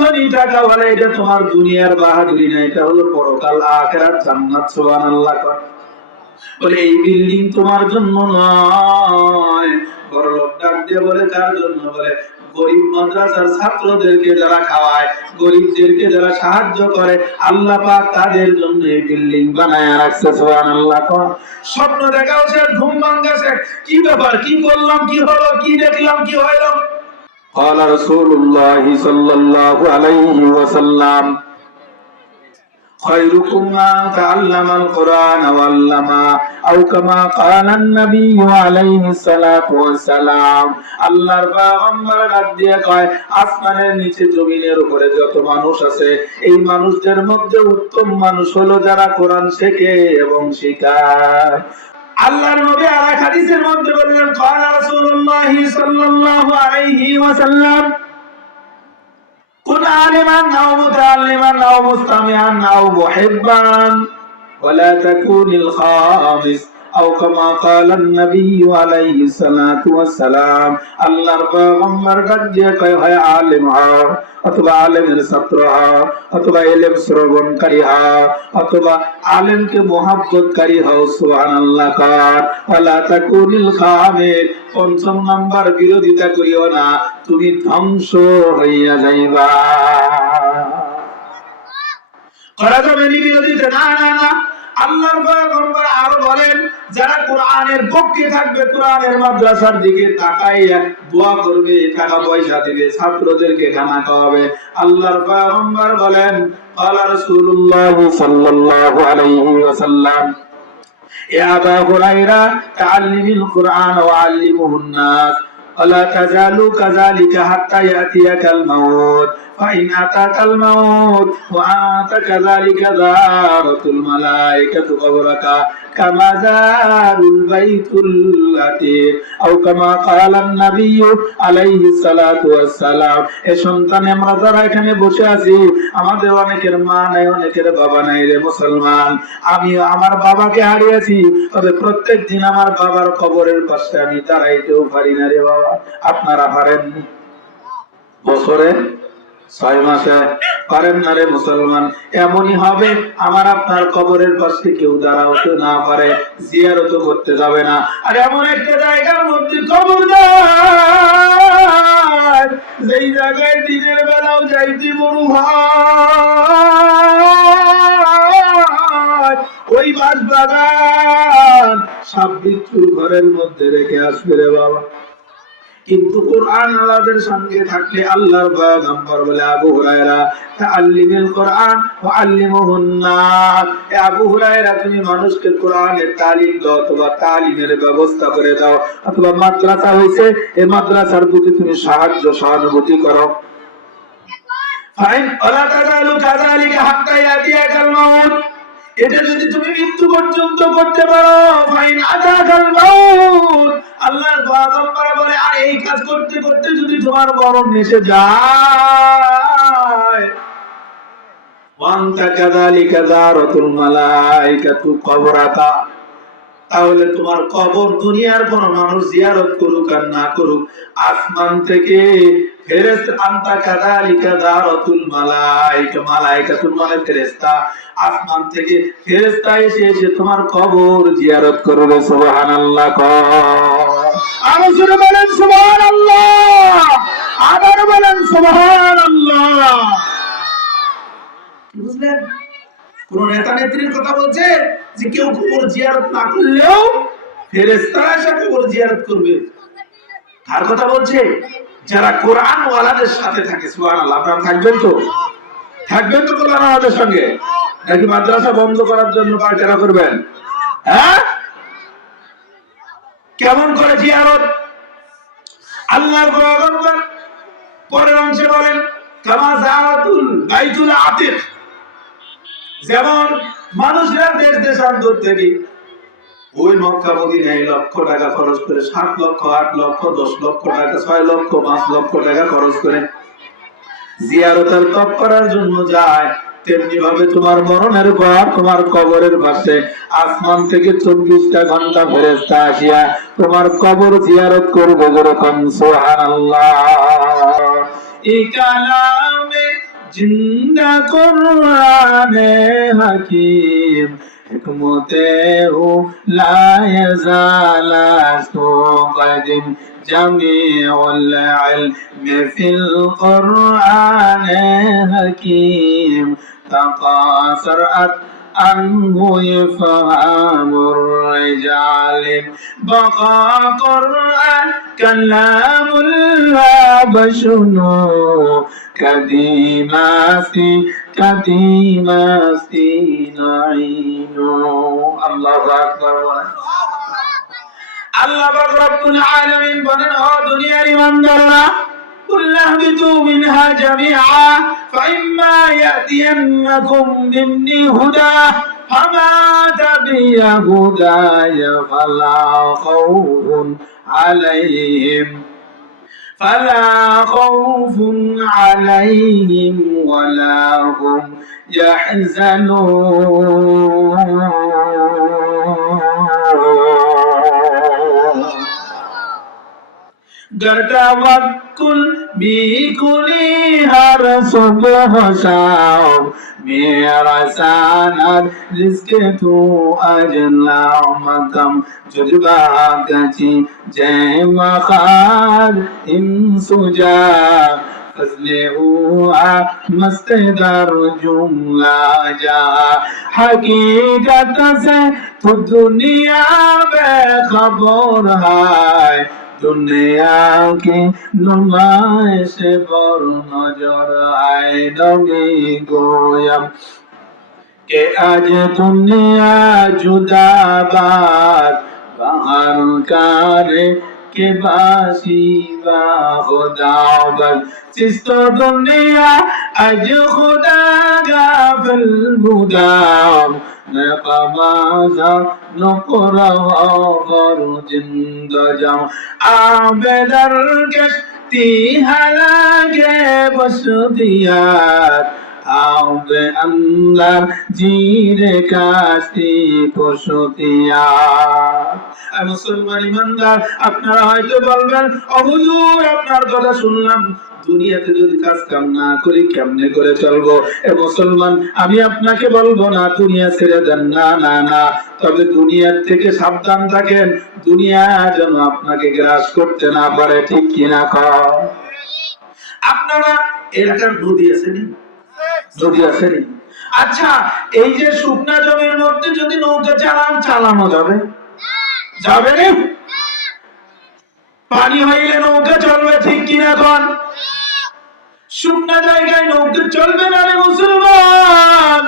ধনী টাকা বলে এটা তোমার দুনিয়ার বাহাদুরি না, এটা হলো পরকাল আখিরাত জান্নাত। সুবহানাল্লাহ। বলে এই বিল্ডিং তোমার জন্য নয়। বড় লোক ডাক দিয়ে বলে কার জন্য? বলে গরিব মাদ্রাসার ছাত্রদেরকে যারা খাওয়ায়, গরিবদেরকে যারা সাহায্য করে, আল্লাহ পাক তাদের জন্য এই বিল্ডিং বানায় রাখছে। সুবহানাল্লাহ। স্বপ্ন দেখাও শেষ, ঘুম ভাঙা শেষ, কি ব্যাপার, কি করলাম, কি হলো, কি দেখলাম, কি হইলো? قال رسول الله صلى الله عليه وسلم خيركم من تعلم القرآن وعلمه أو كما قال النبي عليه الصلاة والسلام। আল্লাহর পয়গম্বর ডাক দিয়ে কয়, আসমানের নিচে জমিনের উপরে যত মানুষ আছে, এই মানুষদের মধ্যে উত্তম মানুষ হলো যারা কোরআন শেখে এবং শেখায়। আল্লাহর নবী আরেক হাদিসের মধ্যে বললেন, قال رسول الله صلى الله عليه وسلم كن عالما أو متعلما أو مستمعا أو محبا ولا تكون الخامس أو كما قال النبي عليه الصلاة والسلام। আল্লাহর পয়গম্বর ডাক দিয়ে কয়, হয় আলেম হও অথবা আলেমের ছাত্র হও অথবা ইলম শ্রবণকারী হও অথবা আলেমকে মহব্বতকারী হও। সুবহানাল্লাহ। ওয়ালা তাকুনিল খামিস, পঞ্চম নাম্বার বিরোধিতা করিও না, তুমি ধ্বংস হইয়া যাইবা। করা যাবে বিরোধিতা? না না না। আল্লাহর পয়গম্বর আরো বলেন, যারা কোরআনের পক্ষে থাকবে, কোরআনের মাদ্রাসার দিকে তাকাইয়া দোয়া করবে, টাকা পয়সা দিবে, ছাত্রদেরকে খানা খাওয়াবে, আল্লাহর পয়গম্বর বলেন, قال رسول الله صلى الله عليه وسلم يا أبا هريرة تعلم القرآن وعلمه الناس ولا تزال كذلك حتى يأتيك الموت فإن أتاك الموت وأنت كذلك زارت الملائكة قبرك كما زار البيت العتيق أو كما قال النبي عليه الصلاة والسلام। এ সন্তান আমরা যারা এখানে বসে আছি, আমাদের অনেকের মা নাই, অনেকের বাবা নাই রে মুসলমান। আমি আমার বাবাকে হারিয়েছি, তবে প্রত্যেক দিন আমার বাবার কবরের পাশে আমি দাঁড়াইতেও পারি না রে বাবা। আপনারা পারেন? বছরে 6 মাসে পারেন না রে মুসলমান। এমনই হবে, আমার আপনার কবরের পাশে কেউ দাঁড়াতে না পারে, জিয়ারত করতে যাবে না। আর এমন একটা জায়গার মধ্যে কবর দেয়, যেই জায়গায় দিনের বেলাও যাইতে মরু হয়, ওই বাস বাগান সাপ বিচ্ছুর ঘরের মধ্যে রেখে আসবে রে বাবা। কিন্তু কোরআন আলাদের সঙ্গে থাকলে আল্লাহর পয়গম্বর বলে, আবু হুরায়রা তাআল্লিমুল কোরআন ওয়া আল্লিমুহুন নাস। এ আবু হুরায়রা, তুমি মানুষকে কোরআনের তালিম দাও অথবা তালিমের ব্যবস্থা করে দাও, অথবা মাদ্রাসা হইছে, এই মাদ্রাসার প্রতি তুমি সাহায্য সহানুভূতি করো। ফাইন ওয়ালা তাজালু কাযালিকা হাত্তা ইয়াতিয়াকাল মাউত, এটা যদি তুমি মৃত্যু পর্যন্ত করতে পারো, ফাইন আতাকাল মাউত, আল্লাহর পয়গম্বর বলে, আর এই কাজ করতে করতে যদি তোমার মরণ এসে যায়, ওয়ান্তা কাযালিকা যারাতুল মালাইকাতু কবরাকা, তাহলে তোমার কবর দুনিয়ার কোন মানুষ জিয়ারত করুক আর না করুক, আসমান থেকে ফেরেশতা, আনতা কাযালিকা যারাতুল মালাইকা, মালাইকাতুল মানে ফেরেশতা, আসমান থেকে ফেরেশতা এসে এসে তোমার কবর জিয়ারত করবে। সুবহানাল্লাহ। আর জোরে বলেন সুবহানাল্লাহ, আবার বলেন সুবহানাল্লাহ। বুঝলেন? কোন নেতা নেত্রীর কথা বলছে যে কেউ কবর জিয়ারত না করলেও ফেরেশতারা এসে কবর জিয়ারত করবে। কার কথা বলছে? যারা কোরআন ওয়ালাদের সাথে থাকে। সুবহানাল্লাহ। আপনারা থাকবেন তো? থাকবেন তো কোরআন ওয়ালাদের সঙ্গে? নাকি মাদ্রাসা বন্ধ করার জন্য পায়চারা করবেন? হ্যাঁ? কেমন করে জিয়ারত? আল্লাহর পয়গম্বর পরের অংশে বলেন, কামা যারাতুল বাইতুল আতিক, যেমন মানুষরা দেশ দেশান্তর থেকে ওই মক্কা মদিনায় লক্ষ টাকা খরচ করে, 7 লক্ষ 8 লক্ষ 10 লক্ষ টাকা 6 লক্ষ 5 লক্ষ টাকা খরচ করে জিয়ারতের তপ করার জন্য যায়, তেমনি ভাবে তোমার মরণের পর তোমার কবরের পাশে আসমান থেকে 24টা ঘন্টা ফেরেশতা আসিয়া তোমার কবর জিয়ারত করবে। যেরকম সুবহানাল্লাহ। এই কালামে जिंदा कुराने हकीम हिकमते हो ला यज़ाला सुक़दिम जमीउल इल्म फिल कुराने हकीम तक़ासरत عنه يفهم الرجال بقى قرآن كلام الله بشنو كديماسي نعينو الله أكبر الله رب العالمين بنن دنيا من درنا قل اهبطوا منها جميعا فإما يأتينكم مني هدى فما تبي هداي فلا خوف عليهم ولا هم يحزنون गरटा वक्कुल बिकुली हर सुबह शाम मेरा सानद जिसके तू अजला मकम जुजबा कची जय मखार इंसुजा फजले हुआ मस्तेदार जुमला जा हकीकत से तो दुनिया बेखबर है दुनिया की नुमाइश पर नजर आए नबी गोयम के आज दुनिया जुदाबाद बाहर कारे के बासी बा खुदाबद चिस्तो दुनिया आज खुदा गाफिल बुदाम नक़माज़ा नुक़रा वर जिंदा जाम आबेदर कश्ती हलाके बस दिया आबे अंदर जीरे काश्ती पशुतिया मुसलमान ईमानदार আপনারা হয়তো বলবেন ও হুজুর আপনার কথা শুনলাম দুনিয়াতে যদি কাজ কাম না করি কেমনে করে চলবো এ মুসলমান আমি আপনাকে বলবো না দুনিয়া ছেড়ে দেন না না না তবে দুনিয়ার থেকে সাবধান থাকেন দুনিয়া যেন আপনাকে গ্রাস করতে না পারে ঠিক কি না কও আপনারা এলাকার নদী আছে নি আচ্ছা এই যে শুকনা জমির মধ্যে যদি নৌকা চালানো যাবে যাবে না পানি হইলে নৌকা চলবে ঠিক কি না কোন শুকনা জায়গায় নৌকা চলবে না রে মুসলমান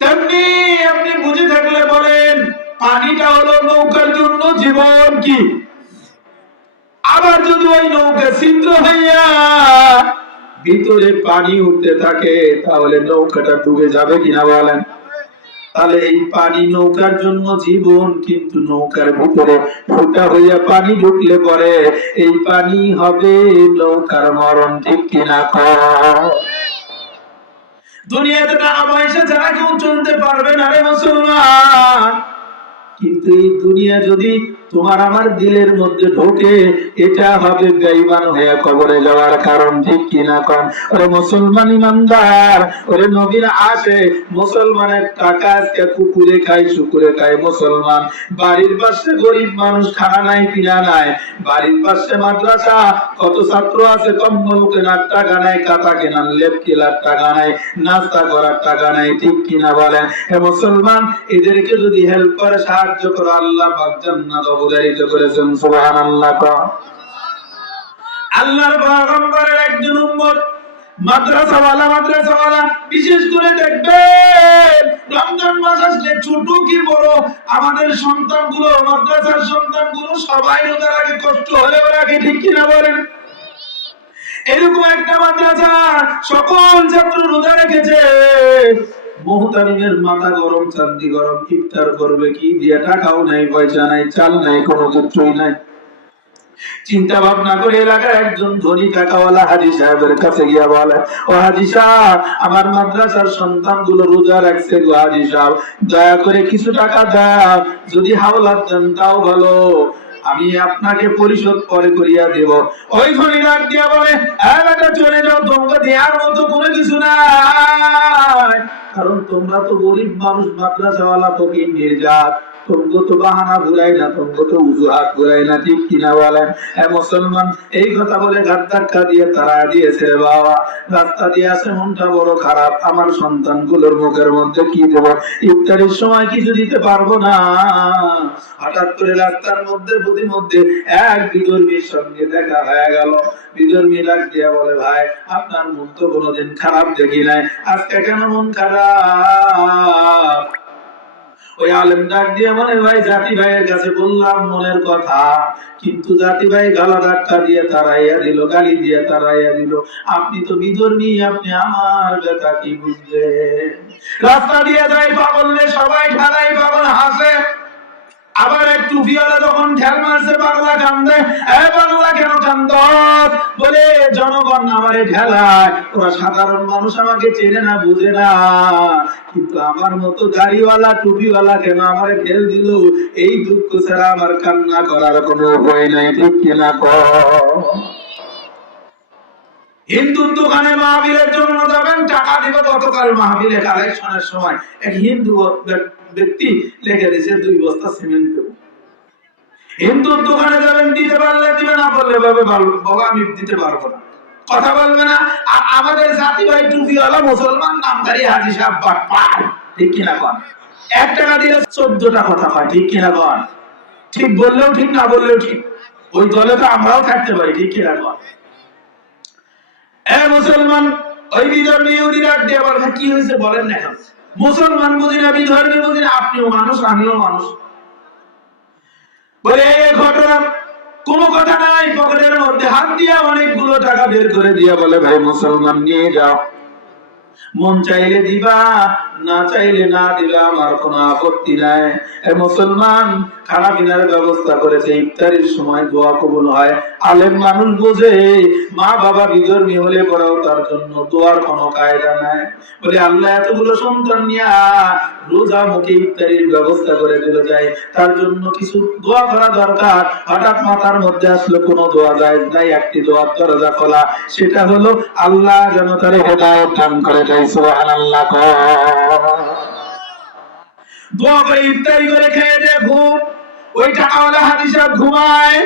তেমনি আপনি বুঝে থাকলে বলেন পানিটা হলো নৌকার জন্য জীবন কি আবার যদি ওই নৌকা ছিদ্র হইয়া ভিতরে পানি উঠতে থাকে তাহলে নৌকাটা ডুবে যাবে কিনা বলেন তাহলে এই পানি নৌকার জন্য জীবন কিন্তু নৌকার ভিতরে ফুটা হইয়া পানি ঢুকলে পরে এই পানি হবে নৌকার মরণ ঠিক কিনা দুনিয়াতে টাকা পয়সা ছাড়া কেউ চলতে পারবে না রে মুসলমান কিন্তু এই দুনিয়া যদি তোমার আমার দিলের মধ্যে ঢোকে এটা হবে বেঈমান হয়ে কবরে যাওয়ার কারণ ঠিক কিনা কোন ওরে মুসলমান ইমানদার ওরে নবীর আসে মুসলমানের টাকা আজকে কুকুরে খায় শুকুরে খায় মুসলমান বাড়ির পাশে গরিব মানুষ খানা নাই পিনা নাই বাড়ির পাশে মাদ্রাসা কত ছাত্র আছে কম্বল কেনার টাকা নাই খাতা কেনার লেপ কেনার টাকা নাই নাস্তা করার টাকা নাই ঠিক কিনা বলেন হে মুসলমান এদেরকে যদি হেল্প করে সাহায্য করো আল্লাহ পাক জান্নাত অবধারিত করেছেন সুবহানাল্লাহ আল্লাহর পয়গম্বরের একজন উম্মত মাদ্রাসাওয়ালা বিশেষ করে দেখবেন রমজান মাস আসলে ছোট কি বড় আমাদের সন্তানগুলো মাদ্রাসার সন্তানগুলো সবাই রোজা রাখে কষ্ট হলেও রাখে ঠিক কিনা বলেন এরকম একটা মাদ্রাসা সকল ছাত্র রোজা রেখেছে মুহতারিমের মাথা গরম চান্দি গরম ইফতার করবে কি দিয়া টাকাও নাই পয়সা নাই চাল নাই কোনো কিছুই নাই চিন্তা ভাবনা করে এলাকার একজন ধনী টাকাওয়ালা হাজী সাহেবের কাছে গিয়া বলে ও হাজী সাহেব আমার মাদ্রাসার সন্তানগুলো রোজা রাখছে গো হাজী সাহেব দয়া করে কিছু টাকা দাও যদি হাওলাত দেন তাও ভালো আমি আপনাকে পরিশোধ পরে করিয়া দেব ওই ধনী ডাক দিয়া বলে এ বেটা দেওয়ার মতো কোনো কিছু নাই, কারণ তোমরা তো গরিব মানুষ, মাদ্রাসাওয়ালা ফকির নির্যাত, তোমগো তো বাহানা ঘুরাই না, তোমগো তো উজুহাত ঘুরাই না, ঠিক কিনা বলেন? মুসলমান এই কথা বলে ঘাট ধাক্কা দিয়ে তারা দিয়েছে। বাবা রাস্তা দিয়ে আসে, মনটা বড় খারাপ, আমার সন্তানগুলোর মুখের মধ্যে কি দেব, ইফতারের সময় কিছু দিতে পারবো না। হঠাৎ করে রাস্তার মধ্যে প্রতিমধ্যে এক বিধর্মীর সঙ্গে দেখা হয়ে গেল। বিধর্মী ডাক দিয়া বলে, ভাই আপনার মন তো কোনোদিন খারাপ দেখি নাই, আজকে কেন মন খারাপ? ওই আলেম ডাক দিয়ে বলে, ভাই জাতি ভাইয়ের কাছে বললাম মনের কথা, কিন্তু জাতি ভাই গালা ধাক্কা দিয়ে তাড়াইয়া দিল, গালি দিয়ে তাড়াইয়া দিল। আপনি তো বিধর্মী, আপনি আমার ব্যথা কি বুঝলেন? রাস্তা দিয়ে যায় পাগললে সবাই ঠাড়াই, পাগল হাসে। আবার এক টুপিওয়ালা যখন ঢেল মারছে, পাগলা কান্দে, এ পাগলা কেন কান্দ? বলে জনগণ আমারে ঢেলায়, ওরা সাধারণ মানুষ, আমাকে চেনে না, বুঝে না, কিন্তু আমার মতো দাড়িওয়ালা টুপিওয়ালা কেন আমারে ঢেল দিল, এই দুঃখ ছাড়া আমার কান্না করার কোনো উপায় নাই, ঠিক কিনা কর? হিন্দুর দোকানে মাহফিলের জন্য যাবেন, টাকা দিবে। গতকাল মাহফিলে কালেকশনের সময় এক হিন্দু ব্যক্তি লিখে দিয়েছে 2 বস্তা সিমেন্ট দেব। হিন্দুর দোকানে যাবেন, দিতে পারলে দিবে, না পারলে বাবা আমি দিতে পারবো না, কথা বলবে না। আর আমাদের জাতি ভাই টুপিওয়ালা মুসলমান নামধারী হাজি সাহেব বাটপার, ঠিক কিনা কন? 1 টাকা দিলে 14টা কথা হয়, ঠিক কিনা কন? ঠিক বললেও ঠিক, না বললেও ঠিক, ওই দলে তো আমরাও থাকতে পারি, ঠিক কিনা কন? মুসলমান ওই বিধর্মী ইহুদি ডাক দিয়ে বলে, কি হয়েছে বলেন না এখন? মুসলমান বুঝি না, বিধর্মী বুঝি না, আপনিও মানুষ আমিও মানুষ। বলে এই ঘটনা কোনো কথা নাই, পকেটের মধ্যে হাত দিয়ে অনেকগুলো টাকা বের করে দিয়ে বলে, ভাই মুসলমান নিয়ে যাও, মন চাইলে দিবা, না চাইলে না দিলে আমার কোনো আপত্তি নাই। মুসলমান খানা পিনার ব্যবস্থা করেছে, ইফতারির সময় দোয়া কবুল হয়। আলেম মানুষ বোঝে, মা বাবা বিধর্মী হলে পরেও তার জন্য দোয়ার কোনো কায়দা নাই। বলে আল্লাহ এতগুলো সন্তান নিয়া রোজা মুখে ইফতারির ব্যবস্থা করে দিল, যায় তার জন্য কিছু দোয়া করা দরকার। হঠাৎ মাথার মধ্যে আসলো কোনো দোয়া যায় নাই, একটি দোয়ার দরজা খোলা, সেটা হলো আল্লাহ যেন তার হেদায়েত দান করে দেয়। সুবহানাল্লাহ। দোয়া করে ইফতারি করে খেয়ে দিয়ে ঘুম, ওই টাকাওয়ালা হাজি সাহেব ঘুমায়,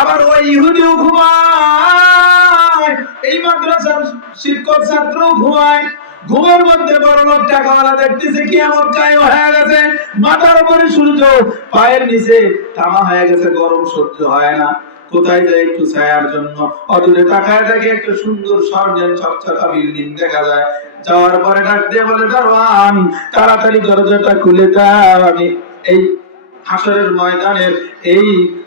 আবার ওই ইহুদিও ঘুমায়, এই মাদ্রাসার শিক্ষক ছাত্রও ঘুমায়। ঘুমের মধ্যে বড় লোক টাকাওয়ালা দেখতেছে কিয়ামত কায়েম হয়ে গেছে, মাথার উপরে সূর্য, পায়ের নিচে তামা হয়ে গেছে, গরম সহ্য হয় না। কোথায় যায় একটু ছায়ার জন্য, অদূরে তাকায় দেখে একটা সুন্দর স্বর্ণের চকচকা বিল্ডিং দেখা যায়। যাওয়ার পরে ডাক দিয়ে বলে, দারোয়ান তাড়াতাড়ি দরজাটা খুলে দাও, আমি এই হাসরের ময়দানের এই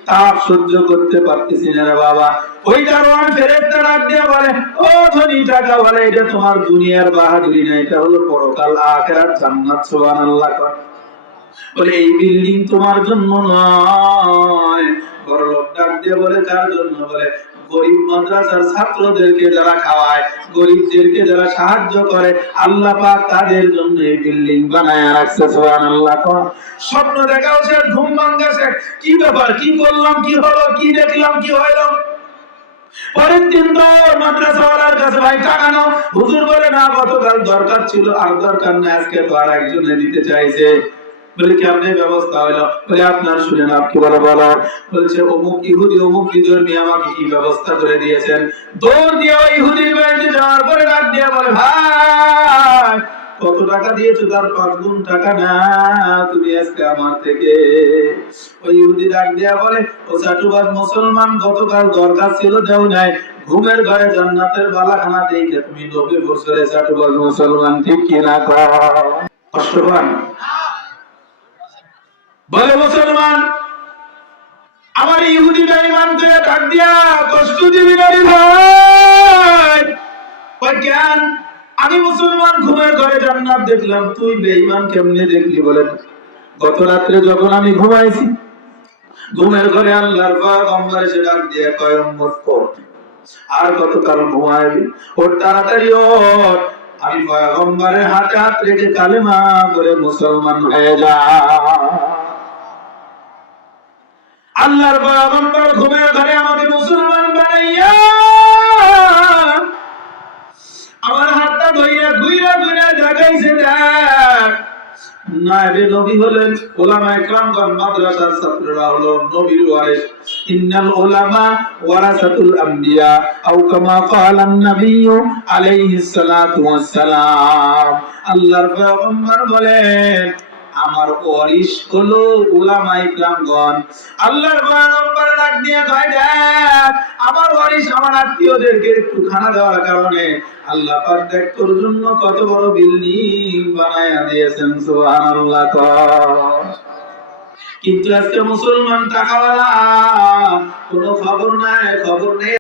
তাপ সহ্য করতে পারতেছি না রে বাবা। ওই দারোয়ান ফেরেশতা ডাক দিয়ে বলে, ও ধনী টাকা বলে, এটা তোমার দুনিয়ার বাহাদুরি না, এটা হলো পরকাল আখিরাত জান্নাত। সুবহানাল্লাহ। বলে এই বিল্ডিং তোমার জন্য নয়। বড় লোক ডাক দিয়ে বলে, কার জন্য? বলে গরিব মাদ্রাসার ছাত্রদেরকে যারা খাওয়ায়, গরিবদেরকে যারা সাহায্য করে, আল্লাহ পাক তাদের জন্য এই বিল্ডিং বানায় রাখছে। সুবহানাল্লাহ। স্বপ্ন দেখাও সে, ঘুম ভাঙছে, কি ব্যাপার, কি করলাম, কি হলো, কি দেখলাম, কি হলো? পরের দিন তো মাদ্রাসাওয়ালার কাছে, ভাই টাকা নাও। হুজুর বলে, না গতকাল দরকার ছিল, আর দরকার নেই, আজকে তো আর একজনে দিতে চাইছে। বলে কি আপনি ব্যবস্থা হইলো? বলে আপনার শুনেন, আপনি বলো বলো। বলছে অমুক ইহুদি অমুক বিধর্মী আমাকে কি ব্যবস্থা করে দিয়েছেন। দৌড় দিয়ে ওই ইহুদির বাড়িতে যাওয়ার পরে ডাক দিয়ে বলে, ভাই কত টাকা দিয়েছো? তার 5 গুণ টাকা না তুমি আজকে আমার থেকে। ওই ইহুদি ডাক দিয়া বলে, ও চাটুবাজ মুসলমান, গতকাল দরকার ছিল দেও নাই, ঘুমের ঘরে জান্নাতের বালাখানা দেখে তুমি 90 বছরে চাটুবাজ মুসলমান, ঠিক কিনা কষ্ট পান? বলে মুসলমান আমার ইহুদি বেঈমান করে ডাক দিয়া কষ্ট দিবি না রে ভাই। ওই কেন? আমি মুসলমান ঘুমের ঘরে জান্নাত দেখলাম, তুই বেঈমান কেমনে দেখলি? বলেন গত রাত্রে যখন আমি ঘুমাইছি, ঘুমের ঘরে আল্লাহর পয়গম্বর এসে ডাক দিয়ে কয়, উম্মত ওঠ, আর কতকাল ঘুমাইবি? ওঠ তাড়াতাড়ি ওঠ, আমি পয়গম্বরের হাতে হাত রেখে কালেমা পড়ে মুসলমান হয়ে যা। আল্লাহর পয়গম্বর ঘুমের ঘরে আমাকে মুসলমান বানাইয়া সাহেবে নবী হলেন, উলামায়ে কেরামগণ মাদ্রাসার ছাত্ররা হলো নবীর ওয়ারিস। ইন্নাল উলামা ওয়ারাসাতুল আম্বিয়া আও কামা ক্বালান নাবিয়্যু আলাইহিস সালাতু ওয়াস সালাম। আল্লাহর পয়গম্বর বলেন আমার ওয়ারিস হলো উলামায়ে কেরামগণ। আল্লাহর পয়গম্বর ডাক দিয়ে কয় দেখ আমার ওয়ারিস আমার আত্মীয়দেরকে একটু খানা দেওয়ার কারণে আল্লাহ পাক দেখ তোর জন্য কত বড় বিল্ডিং বানায়া দিয়েছেন। সুবহানাল্লাহ। কিন্তু আজকে মুসলমান টাকাওয়ালা, কোনো খবর নাই, খবর নেই।